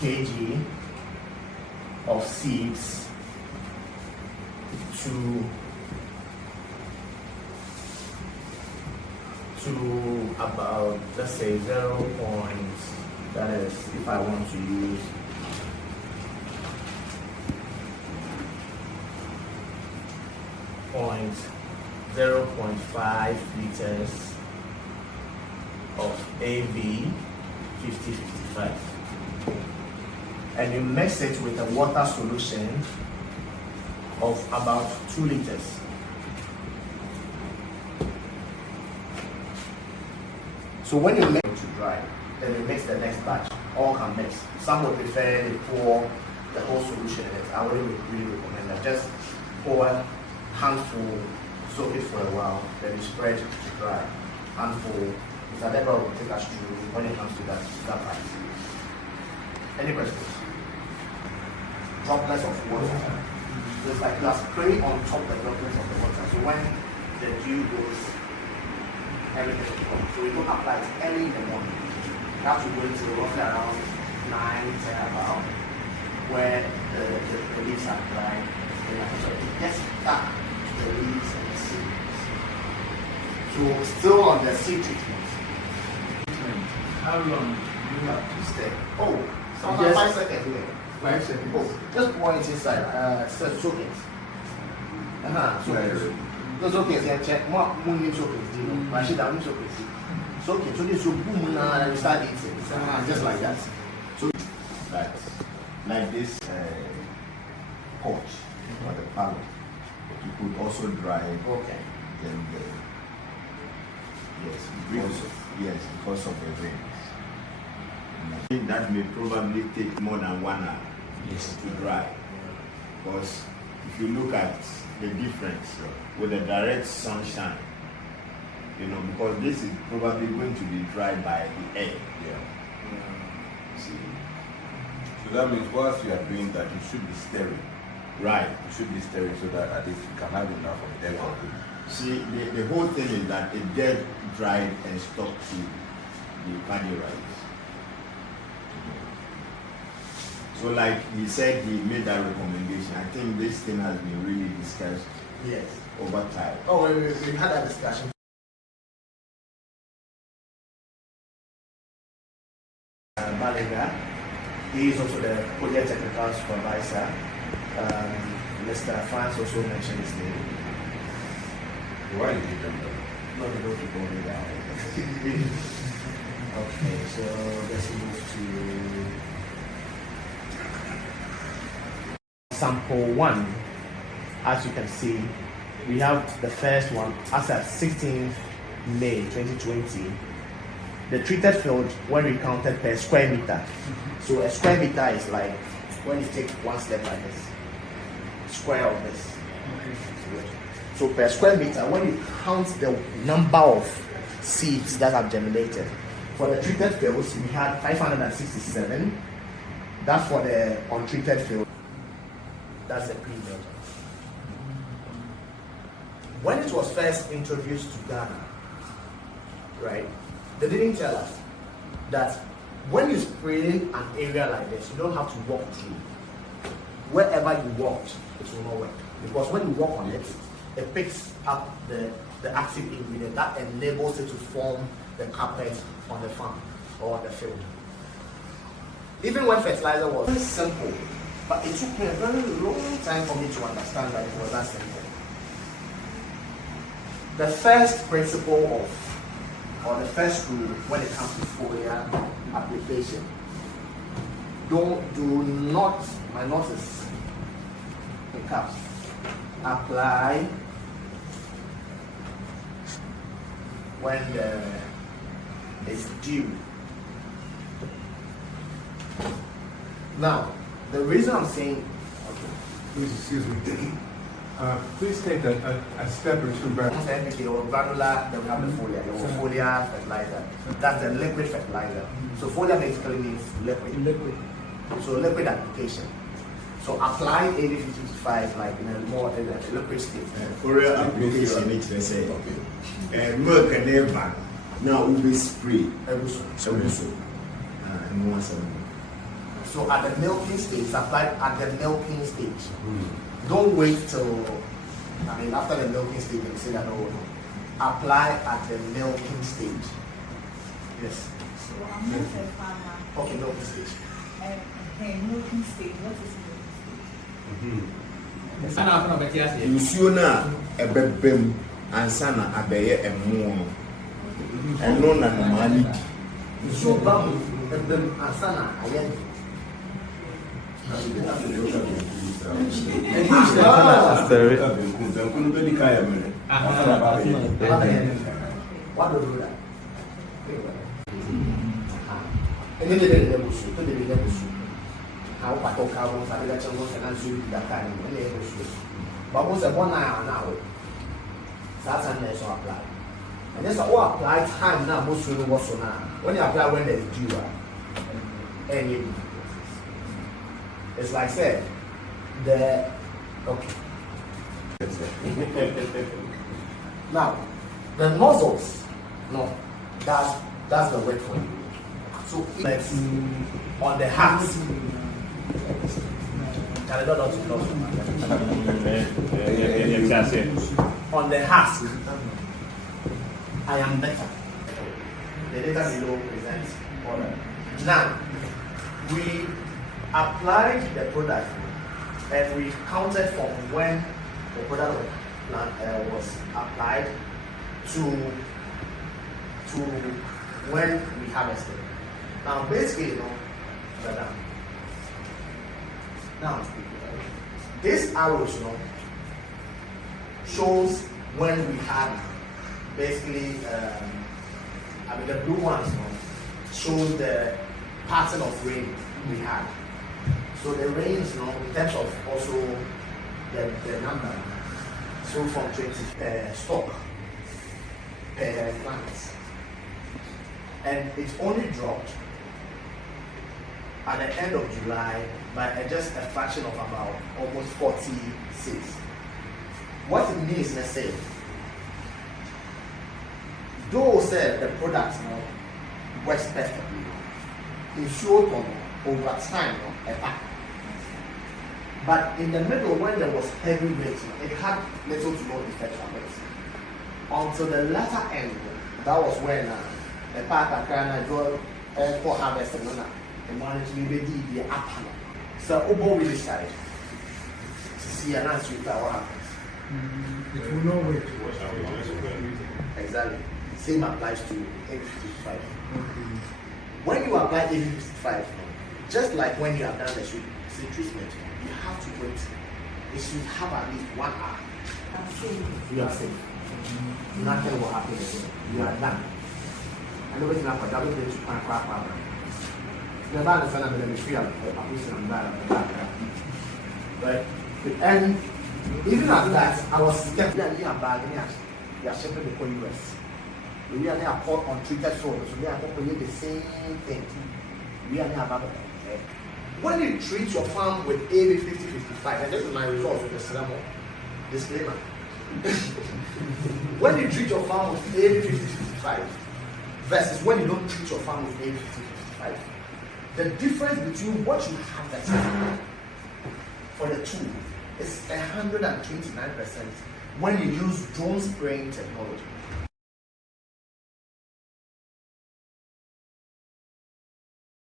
kg of seeds to about, let's say, 0. That is, if I want to use 0.5 liters of AV-5055, and you mix it with a water solution of about 2 liters. So when you make it to dry, then you mix the next batch. All can mix. Some would prefer they pour the whole solution in it. I wouldn't really recommend that. Just pour a handful, soak it for a while, then you spread to dry. Handful. Mr. Deborah will take us through when it comes to that part. Any questions? Droplets of water. So it's like you are spraying on top the droplets of the water. So when the dew goes, everything will come. So we don't apply it early in the morning. You have to wait till roughly around 9, 10 about, where the leaves are dry. So it gets back to the leaves and the seeds. So still on the seed treatment. How long do you have to stay? Oh, sometimes 5 seconds here. 5 seconds. Oh, just pour it inside. Soak it. Those soakings, check more moon soakings. But she doesn't soak it. Soak it. So this will boom now and you start eating. Just like that. So like this porch or the pallet, you could also dry. Okay. Then yes, because of the rains. I think that may probably take more than 1 hour to dry. Because if you look at the difference with the direct sunshine, because this is probably going to be dry by the air. See. So that means whilst you are doing that, you should be stirring. Right. You should be stirring so that at least you can have enough of air. See, the whole thing is that it get dried and stuck to the paddy rice. So like he said, he made that recommendation. I think this thing has been really discussed over time. Oh, we had that discussion. Malaga, he is also the project technical supervisor. Mr. France also mentioned his name. Why did you come down? No, they don't keep on that. Okay, so let's move to sample 1. As you can see, we have the first one as at 16th May 2020. The treated field when we counted per square meter. So a square meter is like when you take 1 step like this, square of this. So per square meter, when you count the number of seeds that have germinated, for the treated fields we had 567. That's for the untreated field. That's the pre-version. When it was first introduced to Ghana, right, they didn't tell us that when you spray an area like this, you don't have to walk through. Wherever you walked, it will not work. Because when you walk on it, it picks up the active ingredient that enables it to form the carpet on the farm or on the field. Even when fertilizer was very simple, but it took me a very long time for me to understand that it was that simple. The first principle or the first rule when it comes to foliar application, do not, my notice, in caps, apply when it's due. Now, the reason I'm saying, Please excuse me. Please take a step or two back. granular, then we have the foliar. The foliar fertilizer. That's the liquid fertilizer. So foliar basically means liquid. So liquid application. So apply AV-5055 like in a more liquid state. Foliar application, it will say, milk and never. Now we spray. So at the milking stage, it's applied at the milking stage. Don't wait till, after the milking stage, you say that, no. Apply at the milking stage. Yes. So I'm not a farmer. Okay, milking stage. Milking stage, what is milking stage? Nsuo na ɛbɛbɛm ansa na abɛyɛ ɛmo no. Ɛno na normally di. Nsuo ba mu ɛbɛm ansa na ayɛ. What do you do that? And then they never shoot, they never shoot. How about all carbons are the channels and shoot that kind of never shoot. But once a 1 hour now, that's an also apply. And that's all apply time now, most of what's on now. When you apply when there's due, and it's like I said, okay. Now, the nozzles, no, that's the word for you. So it's on the hat. On the husk, I am better. The data below presents order. Now, we applied the product and we counted from when the product was applied to when we harvested. Now, basically, now this arrows, shows when we had basically, the blue ones, shows the pattern of rain we had. So the rains, in terms of also the number, so from 20 stock per plants, and it's only dropped at the end of July by just a fraction of about almost 46. What it means, let's say, though said the product works perfectly, it showed over time a back. But in the middle, when there was heavy rain, it had little to no effect on it. Until the latter end, that was when the part of Ghana for harvesting, and wanted to be ready the upper. So, Obo really started to see an answer to what happens. It will not wait. Exactly. Same applies to AV-55. When you apply AV-55, just like when you have done the seed treatment, you have to wait. It should have at least 1 hour. You are safe. Nothing will happen again. You are done. I know it's not for double to crap. The bad is another right? And even at that, I was skeptical. We are shipping the US. We are now caught on treated soil, so we are going to do the same thing. We are now about when you treat your farm with AV-5055, and this is my results with the ceremony disclaimer. When you treat your farm with AV-5055 versus when you don't treat your farm with AV-5055, the difference between what you have for the two is 129% when you use drone spraying technology.